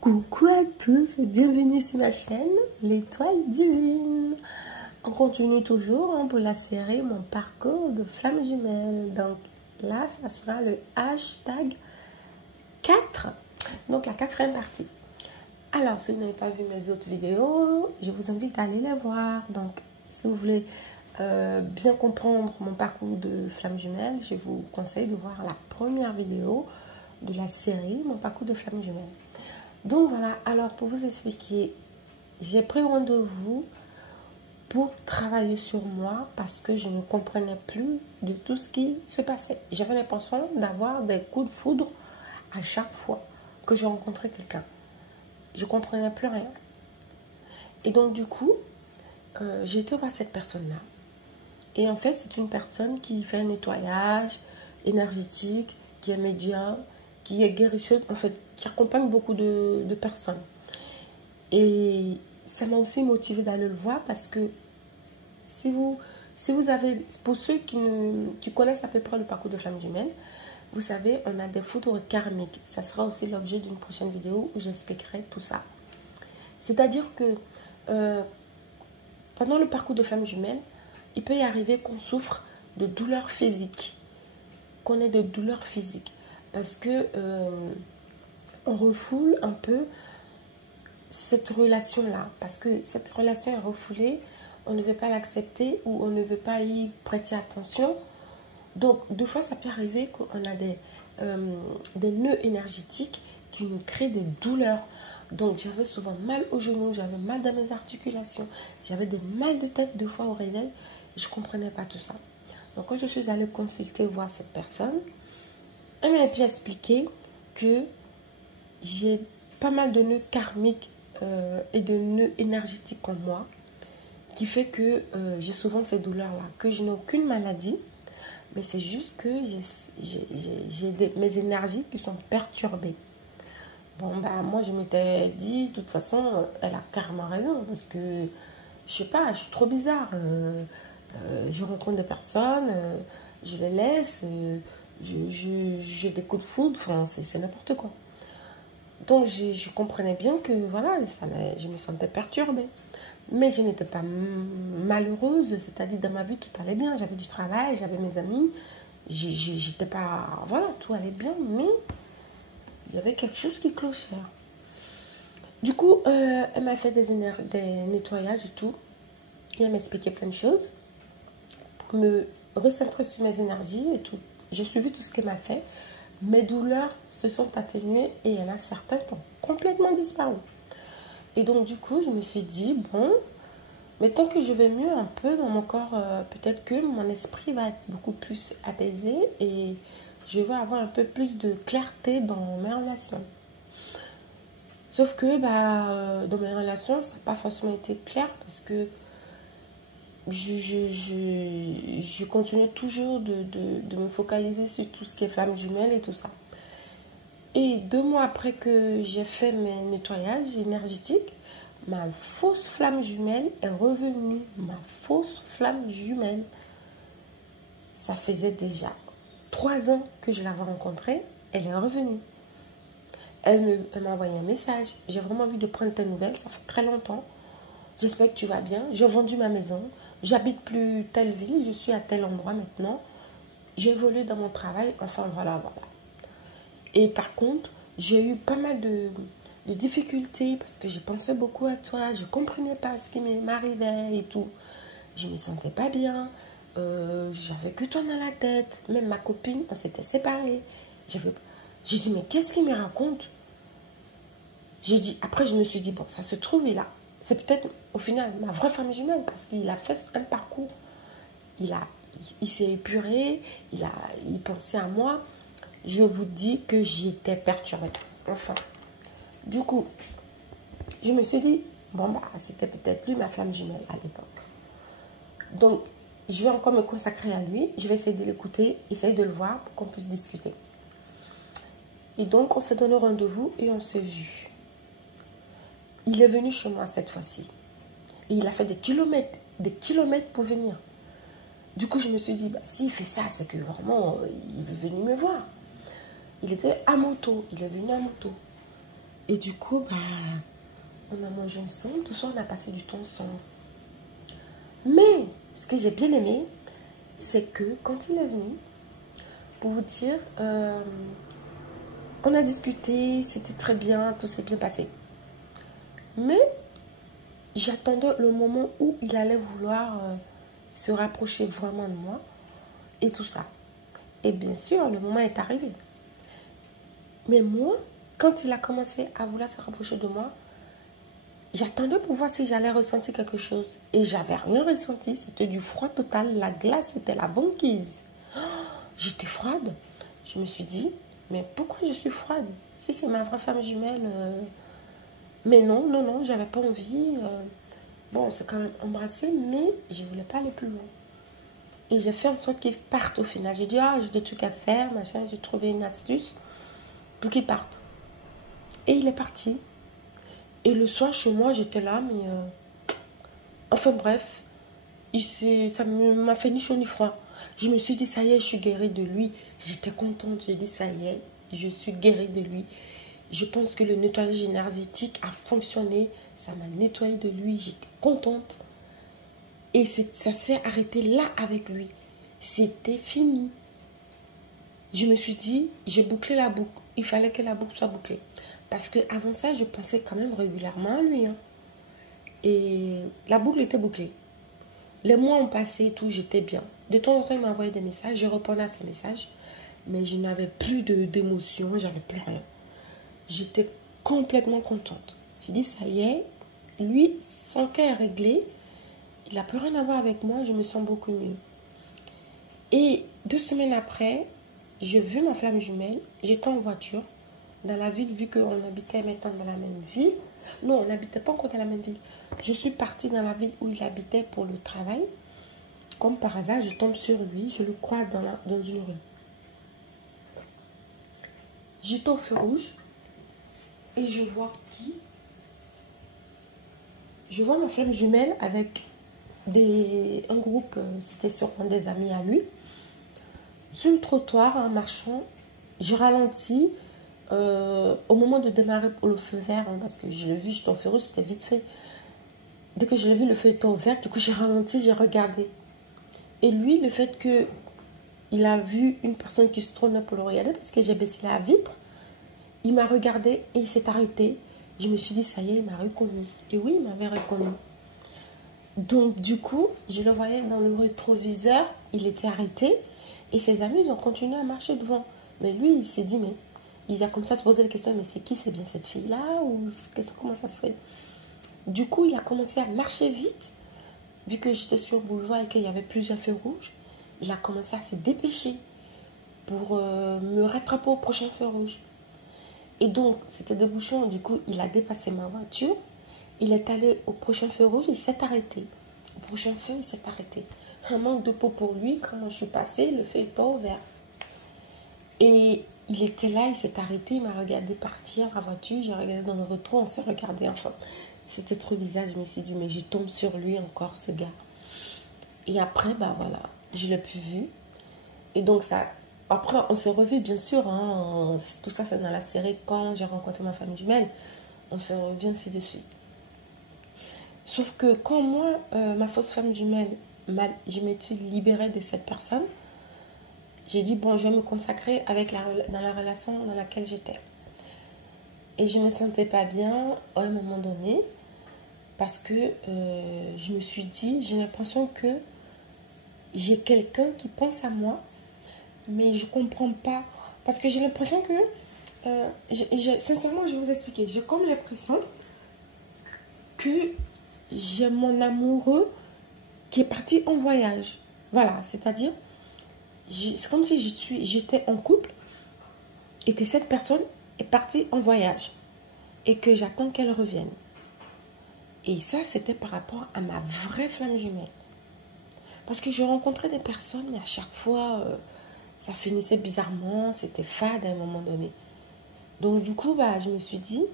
Coucou à tous et bienvenue sur ma chaîne L'Étoile Divine. On continue toujours pour la série Mon parcours de flamme jumelle. Donc là, ça sera le hashtag 4. Donc la quatrième partie. Alors, si vous n'avez pas vu mes autres vidéos, je vous invite à aller les voir. Donc, si vous voulez bien comprendre mon parcours de flamme jumelle, je vous conseille de voir la première vidéo de la série Mon parcours de flamme jumelle. Donc voilà, alors pour vous expliquer, j'ai pris rendez-vous pour travailler sur moi parce que je ne comprenais plus de tout ce qui se passait. J'avais l'impression d'avoir des coups de foudre à chaque fois que je rencontrais quelqu'un. Je ne comprenais plus rien. Et donc du coup, j'ai été voir cette personne-là. Et en fait, c'est une personne qui fait un nettoyage énergétique, qui est médium, qui est guérisseuse, en fait, qui accompagne beaucoup de personnes. Et ça m'a aussi motivée d'aller le voir parce que si vous avez, pour ceux qui connaissent à peu près le parcours de flamme jumelle, vous savez, on a des foudres karmiques. Ça sera aussi l'objet d'une prochaine vidéo où j'expliquerai tout ça. C'est-à-dire que pendant le parcours de flamme jumelle, il peut y arriver qu'on souffre de douleurs physiques, qu'on ait de douleurs physiques. Parce que on refoule un peu cette relation-là. Parce que cette relation est refoulée, on ne veut pas l'accepter ou on ne veut pas y prêter attention. Donc, deux fois, ça peut arriver qu'on a des nœuds énergétiques qui nous créent des douleurs. Donc, j'avais souvent mal aux genoux, j'avais mal dans mes articulations, j'avais des mal de tête deux fois au réveil. Je ne comprenais pas tout ça. Donc, quand je suis allée consulter, voir cette personne, elle m'a pu expliquer que j'ai pas mal de nœuds karmiques et de nœuds énergétiques en moi qui fait que j'ai souvent ces douleurs-là, que je n'ai aucune maladie, mais c'est juste que j'ai mes énergies qui sont perturbées. Bon, bah, moi, je m'étais dit, de toute façon, elle a carrément raison, parce que, je sais pas, je suis trop bizarre. Je rencontre des personnes, je les laisse, j'ai des coups de foudre, enfin, c'est n'importe quoi. Donc, je comprenais bien que, voilà, je me sentais perturbée. Mais je n'étais pas malheureuse, c'est-à-dire dans ma vie, tout allait bien. J'avais du travail, j'avais mes amis, j'étais pas, voilà, tout allait bien, mais il y avait quelque chose qui clochait. Du coup, elle m'a fait des nettoyages et tout, et elle m'a expliqué plein de choses pour me recentrer sur mes énergies et tout. J'ai suivi tout ce qu'elle m'a fait. Mes douleurs se sont atténuées et il y en a certains qui ont complètement disparu. Et donc, du coup, je me suis dit, bon, mais tant que je vais mieux un peu dans mon corps, peut-être que mon esprit va être beaucoup plus apaisé et je vais avoir un peu plus de clarté dans mes relations. Sauf que dans mes relations, ça n'a pas forcément été clair parce que je continue toujours de me focaliser sur tout ce qui est flamme jumelle et tout ça. Et 2 mois après que j'ai fait mes nettoyages énergétiques, ma fausse flamme jumelle est revenue. Ma fausse flamme jumelle. Ça faisait déjà 3 ans que je l'avais rencontrée. Elle est revenue. Elle m'a envoyé un message. J'ai vraiment envie de prendre tes nouvelles. Ça fait très longtemps. J'espère que tu vas bien. J'ai vendu ma maison. J'habite plus telle ville. Je suis à tel endroit maintenant. J'ai évolué dans mon travail. Enfin, voilà. Et par contre, j'ai eu pas mal de difficultés parce que je pensais beaucoup à toi. Je ne comprenais pas ce qui m'arrivait et tout. Je ne me sentais pas bien. J'avais que toi dans la tête. Même ma copine, on s'était séparés. J'ai dit, mais qu'est-ce qu'il me raconte? Après, je me suis dit, bon, ça se trouve, c'est peut-être au final ma vraie femme jumelle parce qu'il a fait un parcours. Il s'est épuré, il pensait à moi. Je vous dis que j'étais perturbée. Enfin, du coup, je me suis dit, bon, c'était peut-être plus ma flamme jumelle à l'époque. Donc, je vais encore me consacrer à lui. Je vais essayer de l'écouter, essayer de le voir pour qu'on puisse discuter. Et donc, on s'est donné rendez-vous et on s'est vu. Il est venu chez moi cette fois-ci. Et il a fait des kilomètres pour venir. Du coup, je me suis dit, s'il fait ça, c'est que vraiment, il veut venir me voir. Il était à moto, il est venu à moto. Et du coup, bah, on a mangé ensemble. Tout ça, on a passé du temps ensemble. Mais, ce que j'ai bien aimé, c'est que quand il est venu, pour vous dire, on a discuté, c'était très bien, tout s'est bien passé. Mais, j'attendais le moment où il allait vouloir se rapprocher vraiment de moi et tout ça. Et bien sûr, le moment est arrivé. Mais moi, quand il a commencé à vouloir se rapprocher de moi, j'attendais pour voir si j'allais ressentir quelque chose. Et j'avais rien ressenti. C'était du froid total. La glace, c'était la banquise. J'étais froide. Je me suis dit, mais pourquoi je suis froide? Si c'est ma vraie femme jumelle. Mais non, non, non, j'avais pas envie. Bon, on s'est quand même embrassé, mais je voulais pas aller plus loin. Et j'ai fait en sorte qu'il parte au final. J'ai dit, ah, j'ai des trucs à faire, machin. J'ai trouvé une astuce pour qu'il parte. Et il est parti. Et le soir, chez moi, j'étais là, mais... Enfin bref, ça m'a fait ni chaud ni froid. Je me suis dit, ça y est, je suis guérie de lui. J'étais contente. J'ai dit, ça y est, je suis guérie de lui. Je pense que le nettoyage énergétique a fonctionné. Ça m'a nettoyé de lui. J'étais contente. Et ça s'est arrêté là avec lui. C'était fini. Je me suis dit, j'ai bouclé la boucle. Il fallait que la boucle soit bouclée. Parce que avant ça, je pensais quand même régulièrement à lui. Hein. Et la boucle était bouclée. Les mois ont passé et tout, j'étais bien. De temps en temps, il m'a envoyé des messages. Je répondais à ces messages. Mais je n'avais plus d'émotion. J'avais plus rien. J'étais complètement contente. J'ai dit, ça y est. Lui, son cas est réglé. Il n'a plus rien à voir avec moi. Je me sens beaucoup mieux. Et 2 semaines après, j'ai vu ma flamme jumelle. J'étais en voiture dans la ville, vu qu'on habitait maintenant dans la même ville. Non, on n'habitait pas encore dans la même ville. Je suis partie dans la ville où il habitait pour le travail. Comme par hasard, je tombe sur lui. Je le croise dans une rue. J'étais au feu rouge. Et je vois qui? Je vois ma flamme jumelle avec un groupe, c'était sûrement des amis à lui. Sur le trottoir, en marchant, je ralentis au moment de démarrer pour le feu vert, hein, parce que je l'ai vu, j'étais au feu rouge, c'était vite fait. Dès que je l'ai vu, le feu était au vert, du coup j'ai ralenti, j'ai regardé. Et lui, le fait qu'il a vu une personne qui se tournait pour le regarder, parce que j'ai baissé la vitre, il m'a regardé et il s'est arrêté. Je me suis dit, ça y est, il m'a reconnu. Et oui, il m'avait reconnu. Donc du coup, je le voyais dans le rétroviseur, il était arrêté. Et ses amis, ils ont continué à marcher devant. Mais lui, il s'est dit, mais il a comme ça se posé la question, mais c'est qui? C'est bien cette fille-là? Ou comment ça se fait? Du coup, il a commencé à marcher vite. Vu que j'étais sur le boulevard et qu'il y avait plusieurs feux rouges, il a commencé à se dépêcher pour me rattraper au prochain feu rouge. Et donc, c'était des bouchons. Du coup, il a dépassé ma voiture. Il est allé au prochain feu rouge, il s'est arrêté. Au prochain feu, il s'est arrêté. Un manque de peau pour lui. Quand je suis passée, le feu était ouvert. Et il était là, il s'est arrêté, il m'a regardé partir à voiture. J'ai regardé dans le rétro, on s'est regardé enfin. C'était trop bizarre, je me suis dit, mais je tombe sur lui encore, ce gars. Et après, bah voilà, je l'ai plus vu. Et donc ça, après, on s'est revu bien sûr. Hein, tout ça, c'est dans la série quand j'ai rencontré ma femme jumelle. On se revient ainsi de suite. Sauf que quand moi, ma fausse femme jumelle, je m'étais libérée de cette personne, j'ai dit, bon, je vais me consacrer dans la relation dans laquelle j'étais. Et je ne me sentais pas bien à un moment donné, parce que je me suis dit, j'ai l'impression que j'ai quelqu'un qui pense à moi, mais je ne comprends pas. Parce que j'ai l'impression que, sincèrement, je vais vous expliquer, j'ai comme l'impression que j'ai mon amoureux qui est parti en voyage. Voilà, c'est-à-dire, c'est comme si j'étais en couple et que cette personne est partie en voyage et que j'attends qu'elle revienne. Et ça, c'était par rapport à ma vraie flamme jumelle. Parce que je rencontrais des personnes, mais à chaque fois, ça finissait bizarrement, c'était fade à un moment donné. Donc du coup, bah, je me suis dit,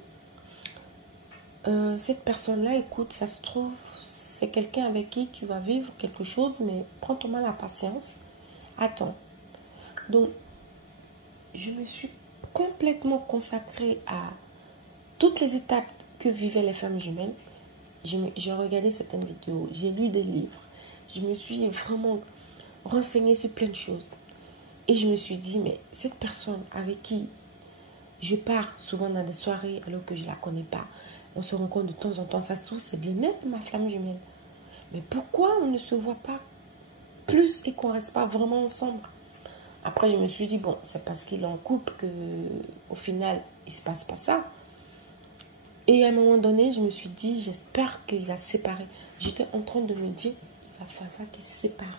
cette personne-là, écoute, ça se trouve, c'est quelqu'un avec qui tu vas vivre quelque chose, mais prends-toi la patience, attends. Donc, je me suis complètement consacrée à toutes les étapes que vivaient les flammes jumelles, j'ai regardé certaines vidéos, j'ai lu des livres, je me suis vraiment renseignée sur plein de choses. Et je me suis dit, mais cette personne avec qui je pars souvent dans des soirées alors que je ne la connais pas, on se rencontre de temps en temps, ça se trouve, c'est bien elle, ma flamme jumelle. Mais pourquoi on ne se voit pas plus et qu'on ne reste pas vraiment ensemble? Après, je me suis dit, bon, c'est parce qu'il est en couple qu'au final, il ne se passe pas ça. Et à un moment donné, je me suis dit, j'espère qu'il va se séparer. J'étais en train de me dire, il va falloir qu'il se sépare.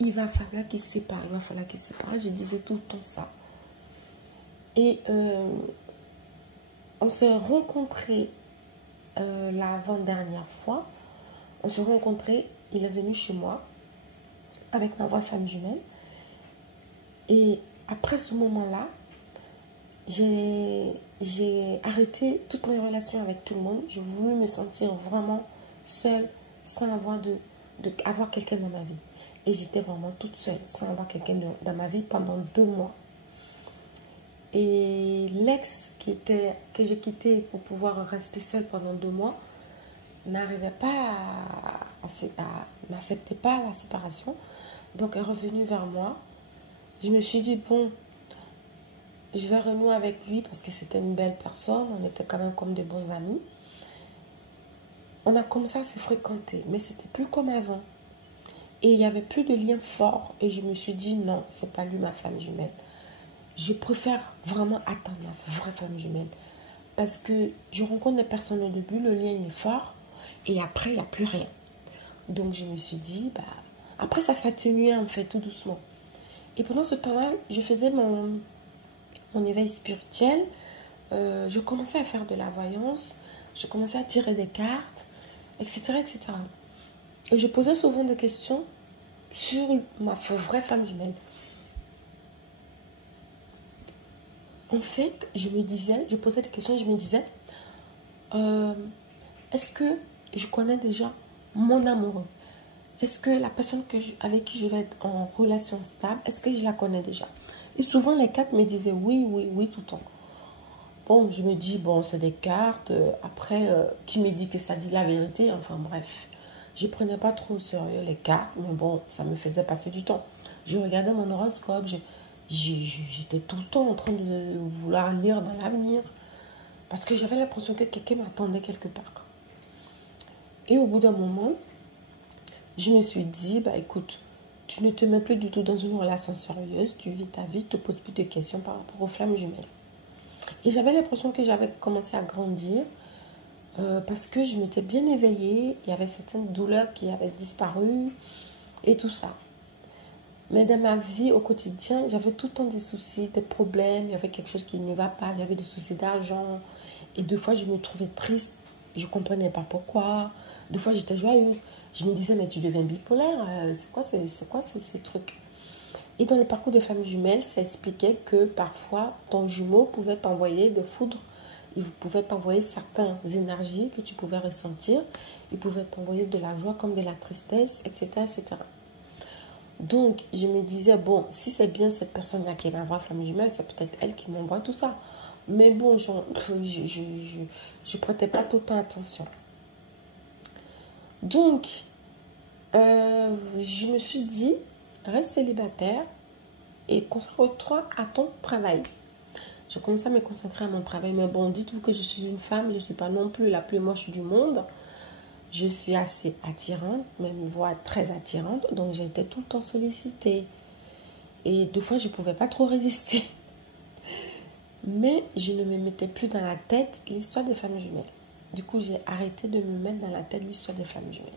Il va falloir qu'il se sépare. Il va falloir qu'il se sépare. Je disais tout le temps ça. Et on s'est rencontrés l'avant-dernière fois. On s'est rencontrés, il est venu chez moi avec ma vraie femme jumelle. Et après ce moment-là, j'ai arrêté toutes mes relations avec tout le monde. Je voulais me sentir vraiment seule, sans avoir quelqu'un dans ma vie. Et j'étais vraiment toute seule, sans avoir quelqu'un dans ma vie pendant 2 mois. Et l'ex que j'ai quitté pour pouvoir rester seule pendant 2 mois, n'arrivait pas n'acceptait pas la séparation. Donc elle est revenue vers moi. Je me suis dit, bon, je vais renouer avec lui parce que c'était une belle personne. On était quand même comme de bons amis. On a commencé à se fréquenter, mais c'était plus comme avant. Et il n'y avait plus de lien fort. Et je me suis dit, non, c'est pas lui ma femme jumelle. Je préfère vraiment attendre ma vraie femme jumelle. Parce que je rencontre des personnes au début, le lien il est fort. Et après, il n'y a plus rien. Donc je me suis dit, bah, après ça s'atténuait en fait tout doucement. Et pendant ce temps-là, je faisais mon éveil spirituel. Je commençais à faire de la voyance. Je commençais à tirer des cartes, etc., etc. Et je posais souvent des questions sur ma vraie femme jumelle. En fait, je posais des questions et je me disais, est-ce que je connais déjà mon amoureux? Est-ce que la personne avec qui je vais être en relation stable, est-ce que je la connais déjà? Et souvent, les cartes me disaient oui, oui, oui, tout le temps. Bon, je me dis, bon, c'est des cartes. Après, qui me dit que ça dit la vérité? Enfin, bref. Je ne prenais pas trop au sérieux les cartes, mais bon, ça me faisait passer du temps. Je regardais mon horoscope, j'étais tout le temps en train de vouloir lire dans l'avenir. Parce que j'avais l'impression que quelqu'un m'attendait quelque part. Et au bout d'un moment, je me suis dit, bah écoute, tu ne te mets plus du tout dans une relation sérieuse, tu vis ta vie, tu ne te poses plus de questions par rapport aux flammes jumelles. Et j'avais l'impression que j'avais commencé à grandir parce que je m'étais bien éveillée, il y avait certaines douleurs qui avaient disparu et tout ça. Mais dans ma vie au quotidien, j'avais tout le temps des soucis, des problèmes, il y avait quelque chose qui ne va pas, j'avais des soucis d'argent. Et 2 fois, je me trouvais triste, je ne comprenais pas pourquoi. 2 fois, j'étais joyeuse. Je me disais, mais tu deviens bipolaire, c'est quoi ces trucs? Et dans le parcours de femme jumelle, ça expliquait que parfois, ton jumeau pouvait t'envoyer des foudres. Il pouvait t'envoyer certaines énergies que tu pouvais ressentir. Il pouvait t'envoyer de la joie comme de la tristesse, etc., etc. Donc, je me disais, bon, si c'est bien cette personne-là qui est ma vraie flamme jumelle, c'est peut-être elle qui m'envoie tout ça. Mais bon, je prêtais pas tout le temps attention. Donc, je me suis dit, reste célibataire et consacre-toi à ton travail. J'ai commencé à me consacrer à mon travail. Mais bon, dites-vous que je suis une femme, je ne suis pas non plus la plus moche du monde. Je suis assez attirante, même voire très attirante. Donc, j'ai été tout le temps sollicitée. Et 2 fois, je ne pouvais pas trop résister. Mais je ne me mettais plus dans la tête l'histoire des femmes jumelles. Du coup, j'ai arrêté de me mettre dans la tête l'histoire des femmes jumelles.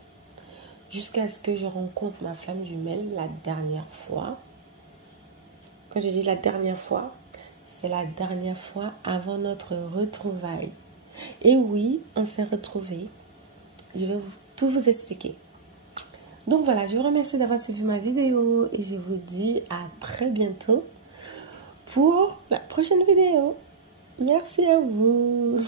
Jusqu'à ce que je rencontre ma flamme jumelle la dernière fois. Quand je dis la dernière fois, c'est la dernière fois avant notre retrouvaille. Et oui, on s'est retrouvés. Je vais tout vous expliquer. Donc voilà, je vous remercie d'avoir suivi ma vidéo et je vous dis à très bientôt pour la prochaine vidéo. Merci à vous.